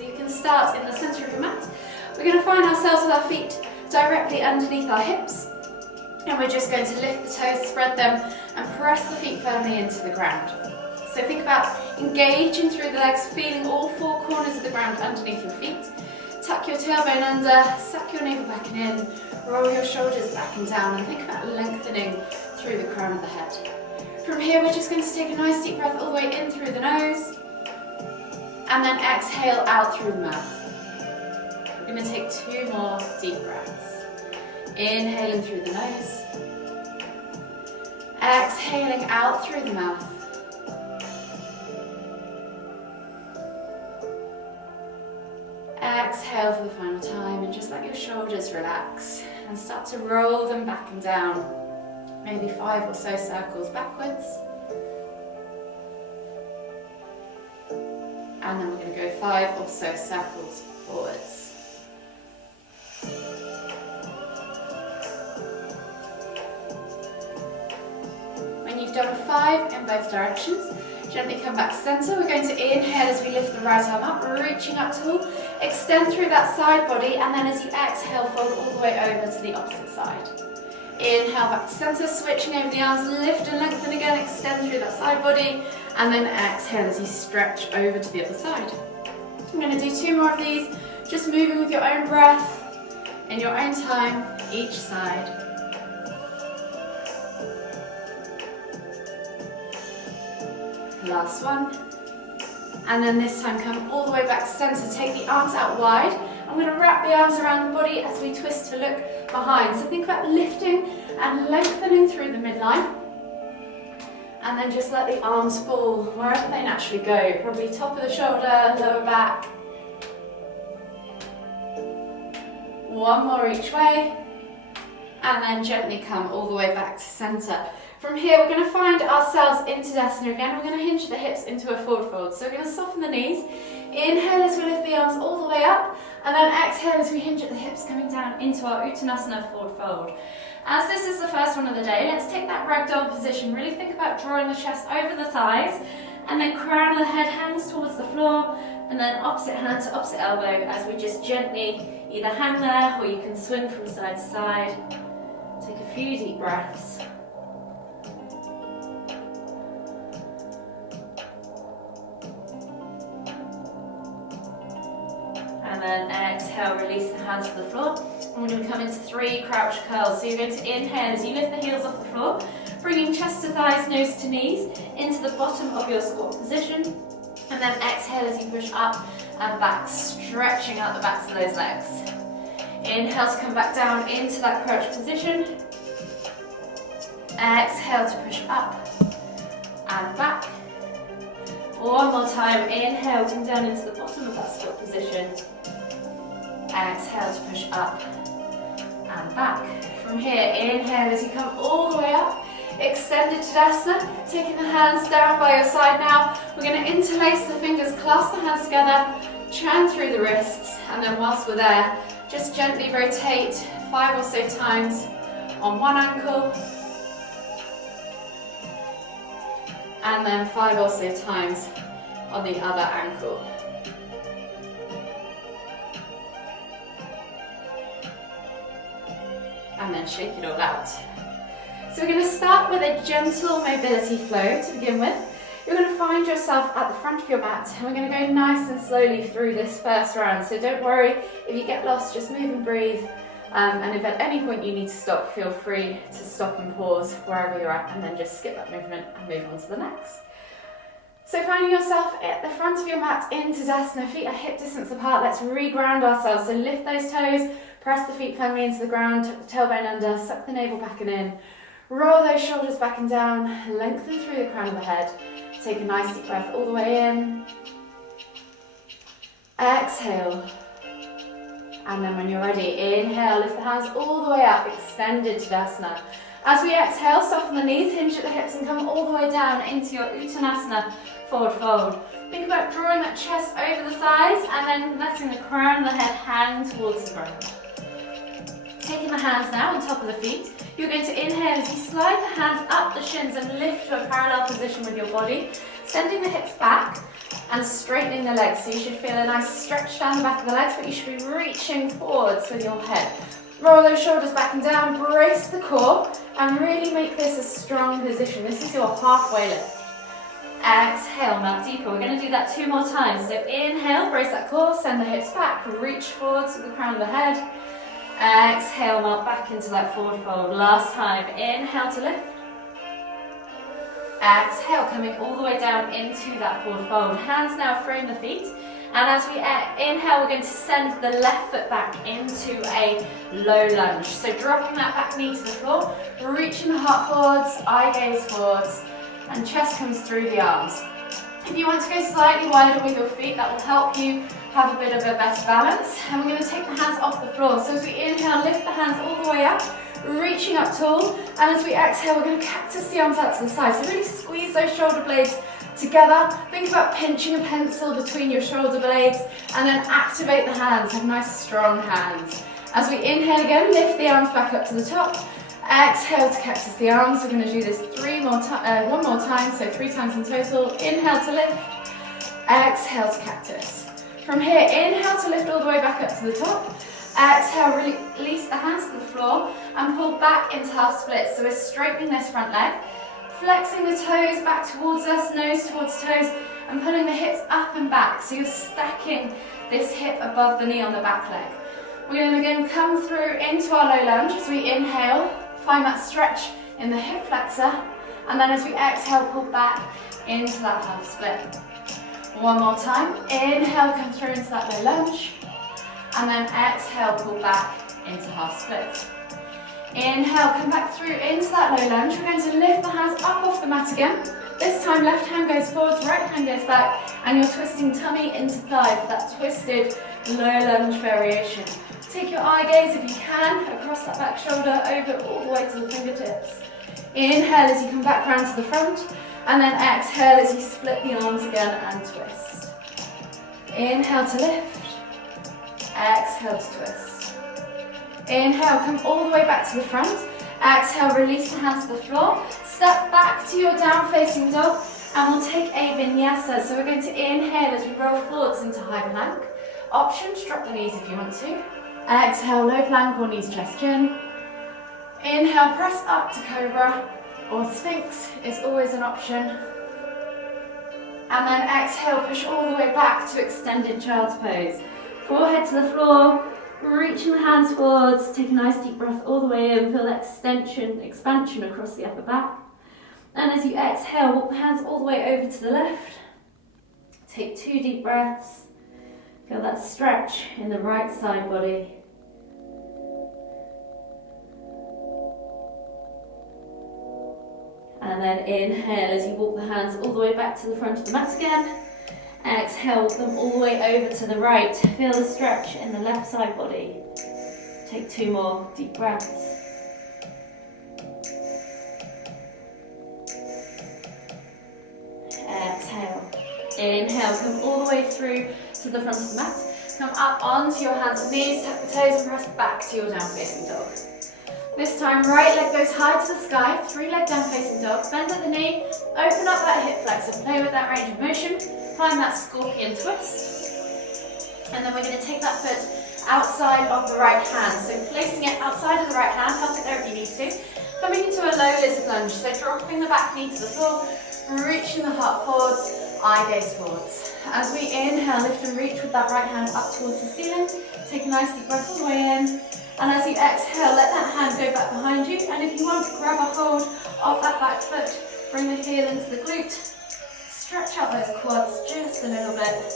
So you can start in the center of your mat. We're going to find ourselves with our feet directly underneath our hips. And we're just going to lift the toes, spread them, and press the feet firmly into the ground. So think about engaging through the legs, feeling all four corners of the ground underneath your feet. Tuck your tailbone under, suck your navel back and in, roll your shoulders back and down, and think about lengthening through the crown of the head. From here, we're just going to take a nice deep breath all the way in through the nose, and then exhale out through the mouth. We're going to take 2 more deep breaths. Inhaling through the nose, exhaling out through the mouth. Exhale for the final time, and just let your shoulders relax and start to roll them back and down. Maybe 5 or so circles backwards. And then we're going to go 5 or so circles forwards. When you've done 5 in both directions, gently come back to center. We're going to inhale as we lift the right arm up, reaching up tall. Extend through that side body, and then as you exhale, fold all the way over to the opposite side. Inhale back to center, switching over the arms, lift and lengthen again, extend through that side body, and then exhale as you stretch over to the other side. I'm going to do 2 more of these, just moving with your own breath, in your own time, each side. Last one. And then this time come all the way back to center, take the arms out wide. I'm going to wrap the arms around the body as we twist to look behind. So think about lifting and lengthening through the midline. And then just let the arms fall wherever they naturally go. Probably top of the shoulder, lower back. 1 more each way. And then gently come all the way back to center. From here, we're going to find ourselves in Tadasana again. We're going to hinge the hips into a forward fold. So we're going to soften the knees. Inhale as we lift the arms all the way up. And then exhale as we hinge at the hips, coming down into our Uttanasana forward fold. As this is the first one of the day, let's take that ragdoll position. Really think about drawing the chest over the thighs. And then crown of the head, hands towards the floor. And then opposite hand to opposite elbow as we just gently either hang there or you can swing from side to side. Take a few deep breaths. And then exhale, release the hands to the floor. And we're going to come into 3 crouch curls. So you're going to inhale as you lift the heels off the floor, bringing chest to thighs, nose to knees, into the bottom of your squat position. And then exhale as you push up and back, stretching out the backs of those legs. Inhale to come back down into that crouch position. Exhale to push up and back. 1 more time, inhale, come down into the bottom of that squat position. Exhale to push up and back. From here, inhale as you come all the way up. Extended Tadasana, taking the hands down by your side now. We're going to interlace the fingers, clasp the hands together, churn through the wrists, and then whilst we're there, just gently rotate 5 or so times on one ankle, and then 5 or so times on the other ankle. And then shake it all out. So we're going to start with a gentle mobility flow to begin with. You're going to find yourself at the front of your mat, and we're going to go nice and slowly through this first round. So don't worry if you get lost, just move and breathe. And if at any point you need to stop, feel free to stop and pause wherever you're at, and then just skip that movement and move on to the next. So finding yourself at the front of your mat in Tadasana, feet are hip distance apart. Let's re-ground ourselves. So lift those toes, press the feet firmly into the ground, tailbone under, suck the navel back and in. Roll those shoulders back and down, lengthen through the crown of the head. Take a nice deep breath all the way in. Exhale. And then when you're ready, inhale, lift the hands all the way up, extended Tadasana. As we exhale, soften the knees, hinge at the hips and come all the way down into your Uttanasana forward fold. Think about drawing that chest over the thighs and then letting the crown of the head hang towards the ground. Taking the hands now on top of the feet, you're going to inhale as you slide the hands up the shins and lift to a parallel position with your body, sending the hips back. and straightening the legs. So you should feel a nice stretch down the back of the legs, but you should be reaching forwards with your head. Roll those shoulders back and down, brace the core, and really make this a strong position. This is your halfway lift. Exhale, melt deeper. We're going to do that 2 more times. So inhale, brace that core, send the hips back, reach forwards with the crown of the head. Exhale, melt back into that forward fold. Last time, inhale to lift. Exhale, coming all the way down into that forward fold. Hands now frame the feet. And as we inhale, we're going to send the left foot back into a low lunge. So dropping that back knee to the floor, reaching the heart forwards, eye gaze forwards, and chest comes through the arms. If you want to go slightly wider with your feet, that will help you have a bit of a better balance. And we're going to take the hands off the floor. So as we inhale, lift the hands all the way up, reaching up tall. And as we exhale, we're going to cactus the arms out to the side. So really squeeze those shoulder blades together. Think about pinching a pencil between your shoulder blades, and then activate the hands. Have nice strong hands. As we inhale again, lift the arms back up to the top. Exhale to cactus the arms. We're going to do this one more time, so 3 times in total. Inhale to lift. Exhale to cactus. From here, inhale to lift all the way back up to the top. Exhale, release the hands to the floor and pull back into half splits. So we're straightening this front leg, flexing the toes back towards us, nose towards toes, and pulling the hips up and back. So you're stacking this hip above the knee on the back leg. We're going to again come through into our low lunge. As we inhale, find that stretch in the hip flexor, and then as we exhale, pull back into that half split. One more time. Inhale, come through into that low lunge, and then exhale, pull back into half split. Inhale, come back through into that low lunge. We're going to lift the hands up off the mat again. This time, left hand goes forwards, right hand goes back, and you're twisting tummy into thigh for that twisted low lunge variation. Take your eye gaze, if you can, across that back shoulder, over all the way to the fingertips. Inhale as you come back round to the front, and then exhale as you split the arms again and twist. Inhale to lift, exhale to twist. Inhale, come all the way back to the front. Exhale, release the hands to the floor. Step back to your down facing dog, and we'll take a vinyasa. So we're going to inhale as we roll forwards into high plank. Options, drop the knees if you want to. Exhale, low plank or knees chest chin. Inhale, press up to cobra, or sphinx is always an option. And then exhale, push all the way back to extended child's pose. Forehead to the floor, reaching the hands forwards, take a nice deep breath all the way in, feel that expansion across the upper back. And as you exhale, walk the hands all the way over to the left. Take 2 deep breaths. Feel that stretch in the right side body. And then inhale as you walk the hands all the way back to the front of the mat again. Exhale, walk them all the way over to the right. Feel the stretch in the left side body. Take 2 more deep breaths. Exhale. Inhale, come all the way through to the front of the mat. Come up onto your hands and knees, tuck the toes and press back to your down facing dog. This time, right leg goes high to the sky, 3 leg down facing dog, bend at the knee, open up that hip flexor, play with that range of motion, find that scorpion twist. And then we're going to take that foot outside of the right hand. So placing it outside of the right hand, tuck it there if you need to. Coming into a low lizard lunge, so dropping the back knee to the floor, reaching the heart forwards, eye gaze forwards. As we inhale, lift and reach with that right hand up towards the ceiling. Take a nice deep breath all the way in. And as you exhale, let that hand go back behind you. And if you want, grab a hold of that back foot. Bring the heel into the glute. Stretch out those quads just a little bit.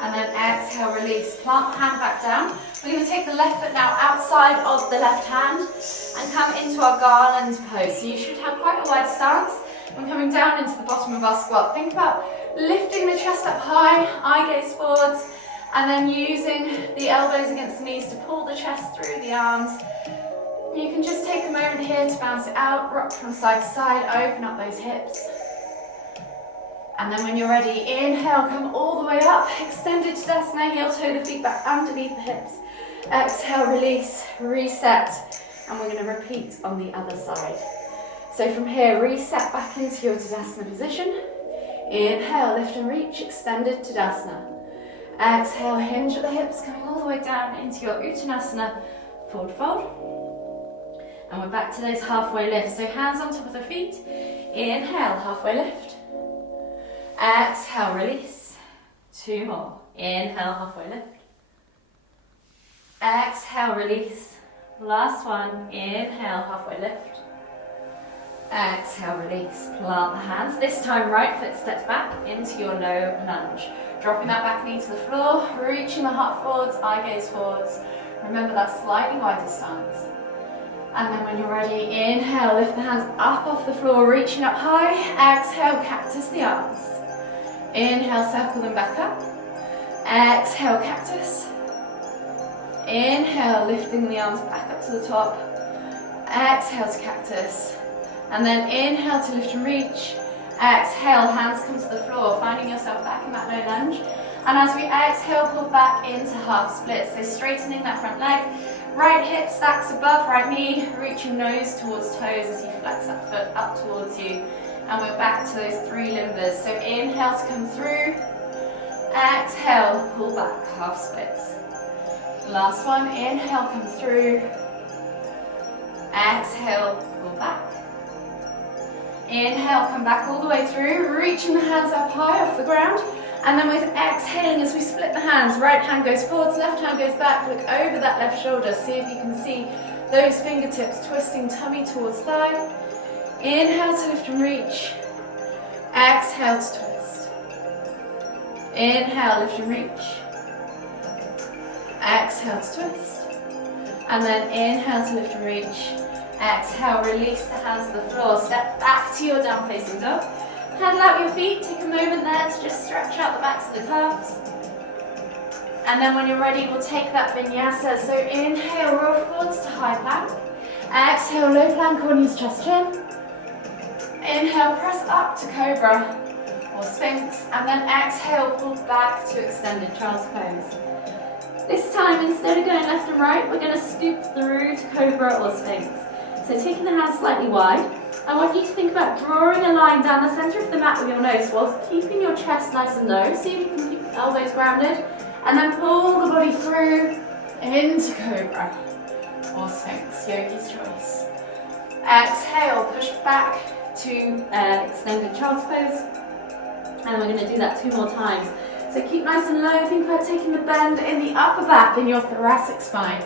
And then exhale, release. Plant the hand back down. We're going to take the left foot now outside of the left hand and come into our garland pose. So you should have quite a wide stance when coming down into the bottom of our squat. Think about lifting the chest up high, eye gaze forwards, and then using the elbows against the knees to pull the chest through the arms. You can just take a moment here to bounce it out, rock from side to side, open up those hips. And then when you're ready, inhale, come all the way up, extended Tadasana, heel toe the feet back underneath the hips. Exhale, release, reset, and we're going to repeat on the other side. So from here, reset back into your Tadasana position. Inhale, lift and reach, extended Tadasana. Exhale, hinge at the hips, coming all the way down into your Uttanasana, forward fold. And we're back to those halfway lifts. So hands on top of the feet. Inhale, halfway lift. Exhale, release. 2 more. Inhale, halfway lift. Exhale, release. Last one. Inhale, halfway lift. Exhale, release. Plant the hands. This time, right foot steps back into your low lunge. Dropping that back knee to the floor, reaching the heart forwards, eye gaze forwards. Remember that slightly wider stance. And then when you're ready, inhale, lift the hands up off the floor, reaching up high. Exhale, cactus the arms. Inhale, circle them back up. Exhale, cactus. Inhale, lifting the arms back up to the top. Exhale to cactus. And then inhale to lift and reach. Exhale, hands come to the floor, finding yourself back in that low lunge. And as we exhale, pull back into half split. So straightening that front leg. Right hip stacks above right knee, reaching nose towards toes as you flex that foot up towards you. And we're back to those 3 limbers. So inhale to come through. Exhale, pull back, half splits. Last one, inhale, come through. Exhale, pull back. Inhale, come back all the way through, reaching the hands up high off the ground. And then with exhaling, as we split the hands, right hand goes forwards, left hand goes back, look over that left shoulder, see if you can see those fingertips twisting tummy towards thigh. Inhale to lift and reach. Exhale to twist. Inhale, lift and reach. Exhale to twist. And then inhale to lift and reach. Exhale, release the hands to the floor. Step back to your down facing dog. Handle out your feet, take a moment there to just stretch out the backs of the calves. And then when you're ready, we'll take that vinyasa. So inhale, roll forwards to high plank. Exhale, low plank or knees, chest, chin. Inhale, press up to cobra or sphinx. And then exhale, pull back to extended child's pose. This time, instead of going left and right, we're going to scoop through to cobra or sphinx. So taking the hands slightly wide, I want you to think about drawing a line down the centre of the mat with your nose whilst keeping your chest nice and low. See if you can keep the elbows grounded. And then pull the body through into cobra or sphinx, yogi's choice. Exhale, push back to extended child's pose. And we're going to do that 2 more times. So keep nice and low, think about taking the bend in the upper back in your thoracic spine.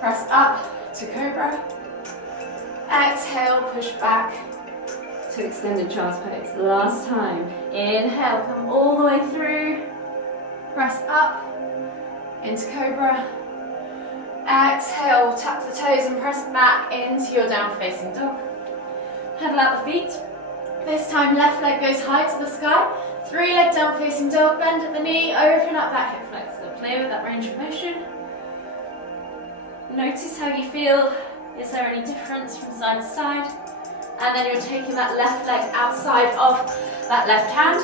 Press up to cobra. Exhale, push back to extended child's pose. Last time. Inhale, come all the way through. Press up into cobra. Exhale, tuck the toes and press back into your down facing dog. Handle out the feet. This time left leg goes high to the sky. 3-leg down facing dog, bend at the knee, open up that hip flexor. Play with that range of motion. Notice how you feel. Is there any difference from side to side? And then you're taking that left leg outside of that left hand.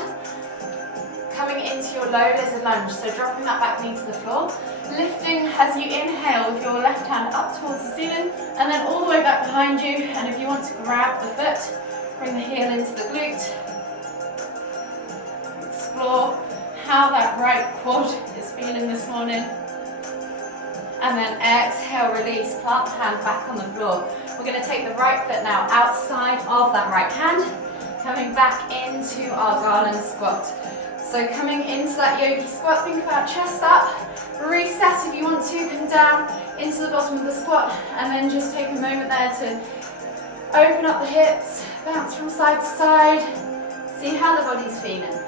Coming into your low lizard lunge, so dropping that back knee to the floor. Lifting as you inhale with your left hand up towards the ceiling, and then all the way back behind you. And if you want to grab the foot, bring the heel into the glute. Explore how that right quad is feeling this morning. And then exhale, release, plant the hand back on the floor. We're going to take the right foot now outside of that right hand, coming back into our garland squat. So coming into that yogi squat, think about chest up, reset if you want to, come down into the bottom of the squat, and then just take a moment there to open up the hips, bounce from side to side, see how the body's feeling.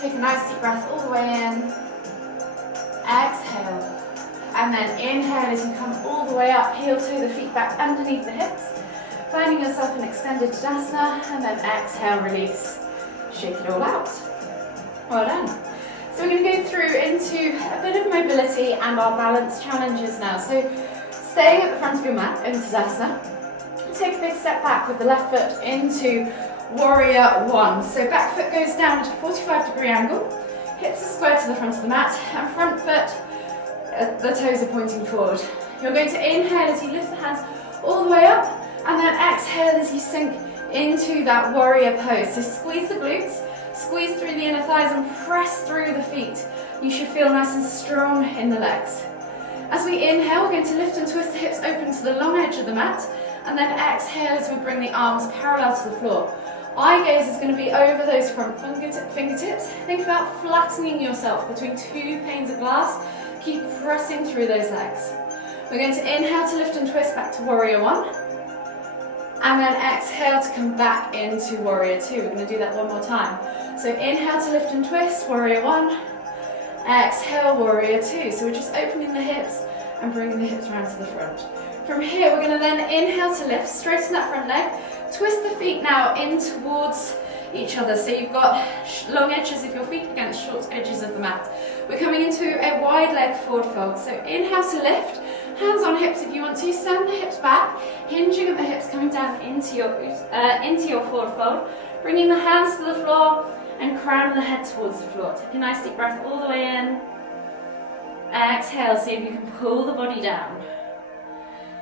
Take a nice deep breath all the way in, exhale. And then inhale as you come all the way up, heel toe the feet back underneath the hips, finding yourself in extended Tadasana, and then exhale, release, shake it all out. Well done. So we're going to go through into a bit of mobility and our balance challenges now. So staying at the front of your mat in Tadasana, take a big step back with the left foot into warrior 1. So back foot goes down at a 45-degree angle, hips are square to the front of the mat, and front foot, the toes are pointing forward. You're going to inhale as you lift the hands all the way up, and then exhale as you sink into that warrior pose. So squeeze the glutes, squeeze through the inner thighs and press through the feet. You should feel nice and strong in the legs. As we inhale, we're going to lift and twist the hips open to the long edge of the mat, and then exhale as we bring the arms parallel to the floor. Eye gaze is going to be over those front fingertips. Think about flattening yourself between two panes of glass. Keep pressing through those legs. We're going to inhale to lift and twist back to warrior one. And then exhale to come back into warrior two. We're going to do that one more time. So inhale to lift and twist, warrior one. Exhale, warrior two. So we're just opening the hips and bringing the hips around to the front. From here, we're going to then inhale to lift, straighten that front leg. Twist the feet now in towards each other. So you've got long edges of your feet against short edges of the mat. We're coming into a wide leg forward fold. So inhale to lift, hands on hips if you want to. Send the hips back, hinging at the hips, coming down into your forward fold. Bringing the hands to the floor and crown the head towards the floor. Take a nice deep breath all the way in. Exhale, see if you can pull the body down.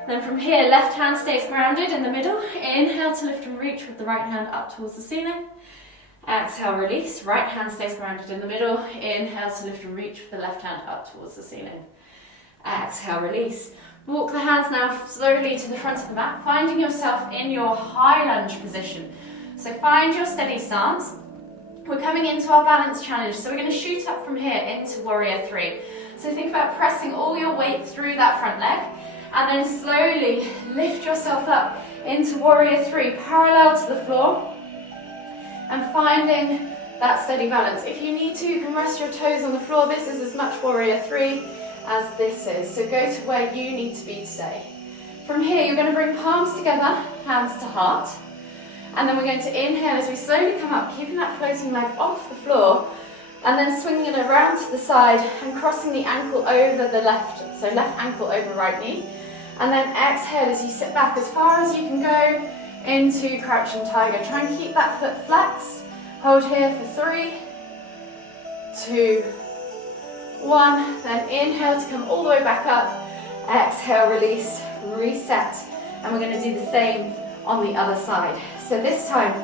Then from here, left hand stays grounded in the middle. Inhale to lift and reach with the right hand up towards the ceiling. Exhale, release. Right hand stays grounded in the middle. Inhale to lift and reach with the left hand up towards the ceiling. Exhale, release. Walk the hands now slowly to the front of the mat, finding yourself in your high lunge position. So find your steady stance. We're coming into our balance challenge, so we're going to shoot up from here into warrior three. So think about pressing all your weight through that front leg, and then slowly lift yourself up into warrior three, parallel to the floor, and finding that steady balance. If you need to, you can rest your toes on the floor. This is as much warrior three as this is, so go to where you need to be today. From here, you're going to bring palms together, hands to heart, and then we're going to inhale as we slowly come up, keeping that floating leg off the floor, and then swinging it around to the side and crossing the ankle over the left, so left ankle over right knee. And then exhale as you sit back as far as you can go into crouching tiger. Try and keep that foot flexed. Hold here for 3, 2, 1. Then inhale to come all the way back up. Exhale, release, reset. And we're going to do the same on the other side. So this time,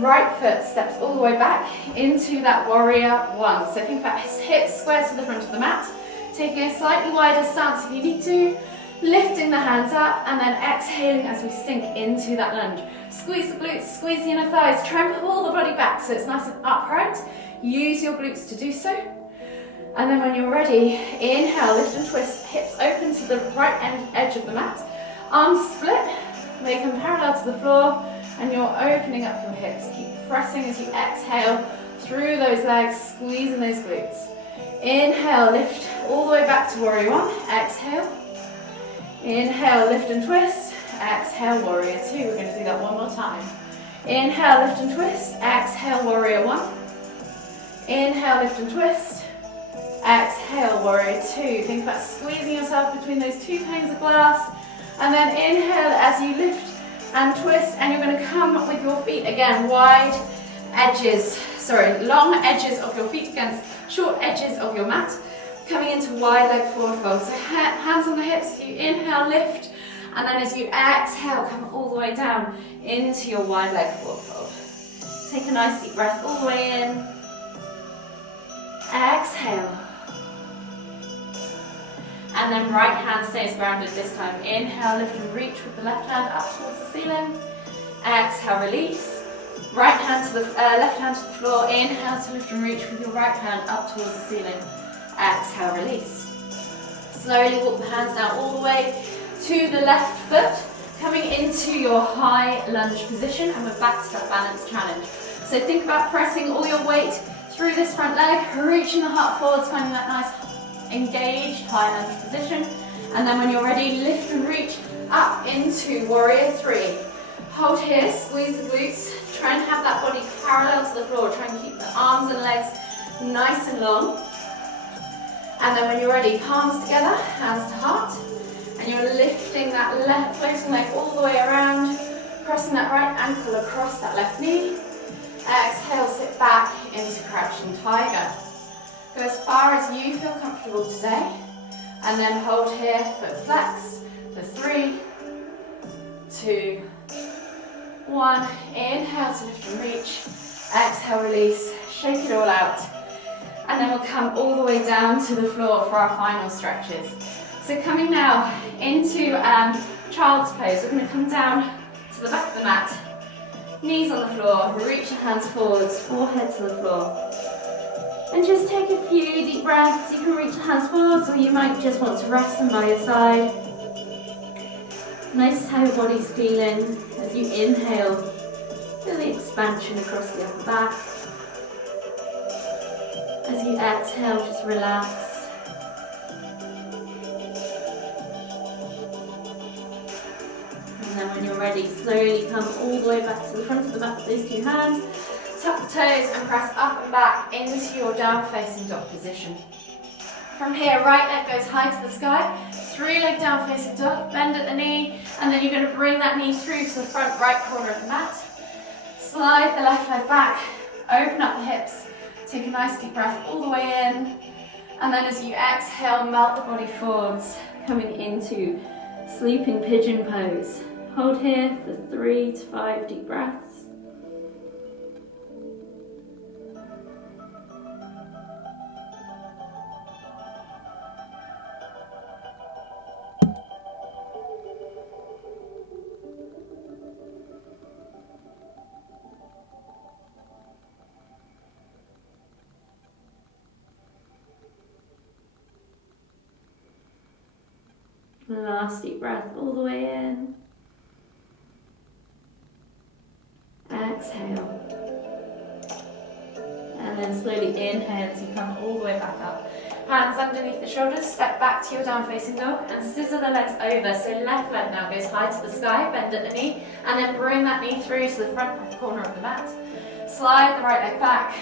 right foot steps all the way back into that warrior one. So think about hips square to the front of the mat. Taking a slightly wider stance if you need to. Lifting the hands up and then exhaling as we sink into that lunge. Squeeze the glutes, squeeze the inner thighs. Try and pull the body back so it's nice and upright. Use your glutes to do so. And then when you're ready, inhale, lift and twist. Hips open to the right edge of the mat. Arms split. They come parallel to the floor. And you're opening up your hips. Keep pressing as you exhale through those legs, squeezing those glutes. Inhale, lift all the way back to warrior one. Exhale. Inhale, lift and twist. Exhale, warrior two. We're going to do that one more time. Inhale, lift and twist. Exhale, warrior one. Inhale, lift and twist. Exhale, warrior two. Think about squeezing yourself between those two panes of glass. And then inhale as you lift and twist. And you're going to come with your feet again, long edges of your feet against short edges of your mat. Coming into wide leg forward fold. So hands on the hips, you inhale, lift, and then as you exhale, come all the way down into your wide leg forward fold. Take a nice deep breath all the way in. Exhale. And then right hand stays grounded this time. Inhale, lift and reach with the left hand up towards the ceiling. Exhale, release. Right hand to the left hand to the floor. Inhale to lift and reach with your right hand up towards the ceiling. Exhale, release. Slowly walk the hands now all the way to the left foot, coming into your high lunge position, and we're back to that balance challenge. So think about pressing all your weight through this front leg, reaching the heart forwards, finding that nice engaged high lunge position. And then when you're ready, lift and reach up into warrior three. Hold here, squeeze the glutes, try and have that body parallel to the floor, try and keep the arms and legs nice and long. And then when you're ready, palms together, hands to heart. And you're lifting that left floating leg all the way around, crossing that right ankle across that left knee. Exhale, sit back into crouching tiger. Go as far as you feel comfortable today. And then hold here, foot flexed, for 3, 2, 1, inhale to lift and reach. Exhale, release, shake it all out. And then we'll come all the way down to the floor for our final stretches. So coming now into child's pose, we're going to come down to the back of the mat, knees on the floor, reach your hands forwards, forehead to the floor. And just take a few deep breaths. You can reach your hands forwards, or you might just want to rest them by your side. Notice how your body's feeling as you inhale. Feel the expansion across the upper back. As you exhale, just relax. And then when you're ready, slowly come all the way back to the front of the mat with those two hands. Tuck the toes and press up and back into your down facing dog position. From here, right leg goes high to the sky, 3-leg down facing dog, bend at the knee, and then you're going to bring that knee through to the front right corner of the mat. Slide the left leg back, open up the hips, take a nice deep breath all the way in, and then as you exhale, melt the body forwards, coming into sleeping pigeon pose. Hold here for 3 to 5 deep breaths. Last deep breath all the way in. Exhale. And then slowly inhale as you come all the way back up. Hands underneath the shoulders, step back to your down facing dog and scissor the legs over. So left leg now goes high to the sky, bend at the knee, and then bring that knee through to the front corner of the mat. Slide the right leg back.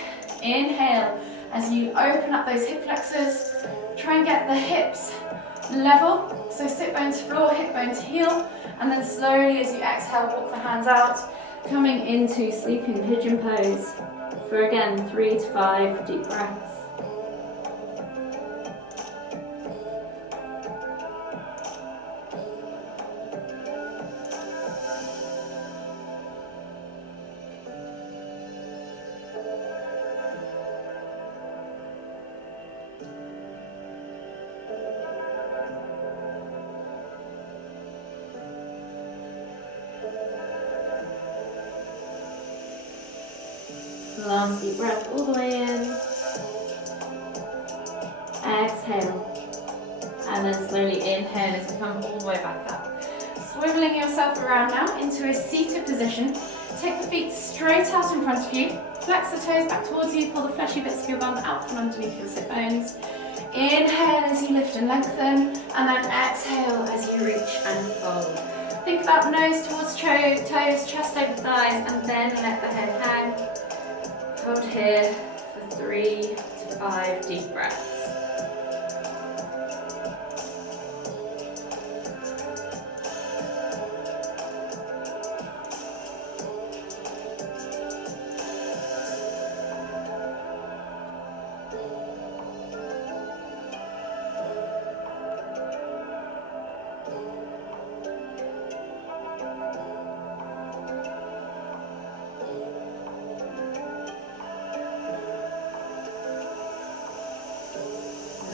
Inhale as you open up those hip flexors. Try and get the hips level, so sit bone to floor, hip bone to heel, and then slowly as you exhale, walk the hands out, coming into sleeping pigeon pose for again 3 to 5 deep breaths. Last deep breath all the way in. Exhale. And then slowly inhale as you come all the way back up. Swiveling yourself around now into a seated position. Take the feet straight out in front of you. Flex the toes back towards you. Pull the fleshy bits of your bum out from underneath your sit bones. Inhale as you lift and lengthen. And then exhale as you reach and fold. Think about nose towards toes, chest over thighs, and then let the head hang. Hold here for 3 to 5 deep breaths.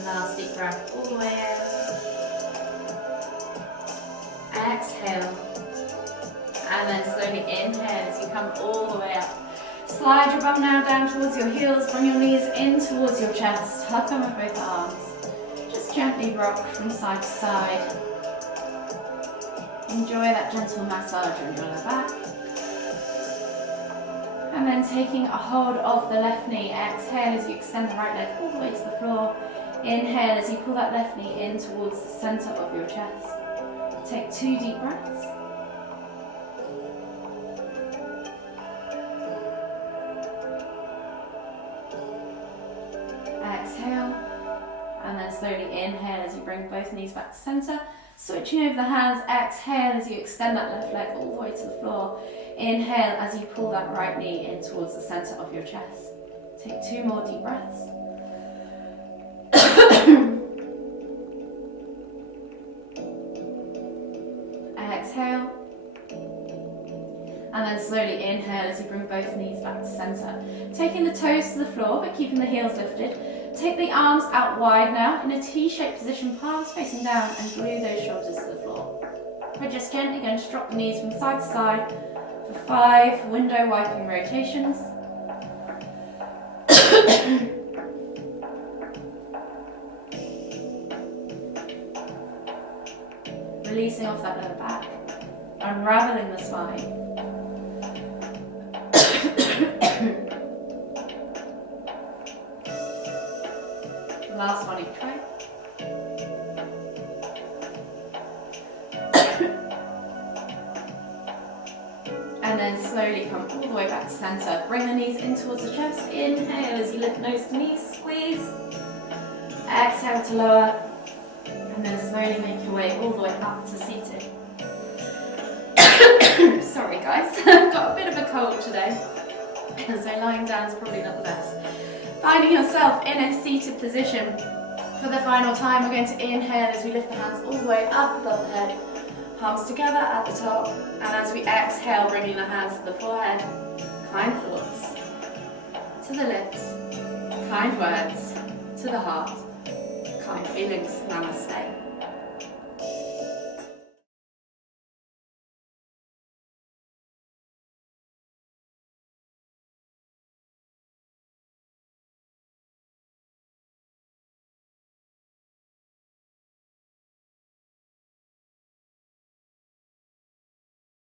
Last deep breath all the way in. Exhale. And then slowly inhale as you come all the way up. Slide your bum now down towards your heels. Bring your knees in towards your chest. Hug them with both arms. Just gently rock from side to side. Enjoy that gentle massage on your lower back. And then taking a hold of the left knee. Exhale as you extend the right leg all the way to the floor. Inhale as you pull that left knee in towards the center of your chest. Take 2 deep breaths. Exhale. And then slowly inhale as you bring both knees back to center. Switching over the hands, exhale as you extend that left leg all the way to the floor. Inhale as you pull that right knee in towards the center of your chest. Take 2 more deep breaths. Exhale. And then slowly inhale as you bring both knees back to center. Taking the toes to the floor, but keeping the heels lifted. Take the arms out wide now in a T-shaped position, palms facing down, and glue those shoulders to the floor. We're just gently going to drop the knees from side to side for 5 window wiping rotations. Releasing off that lower back, unraveling the spine. Last one each way. And then slowly come all the way back to center. Bring the knees in towards the chest. Inhale as you lift nose to knees, squeeze. Exhale to lower. And then slowly make your way all the way up to seated. Sorry guys, I've got a bit of a cold today. So lying down is probably not the best. Finding yourself in a seated position. For the final time, we're going to inhale as we lift the hands all the way up above the head. Palms together at the top. And as we exhale, bringing the hands to the forehead. Kind thoughts to the lips. Kind words to the heart. Kind feelings. Namaste.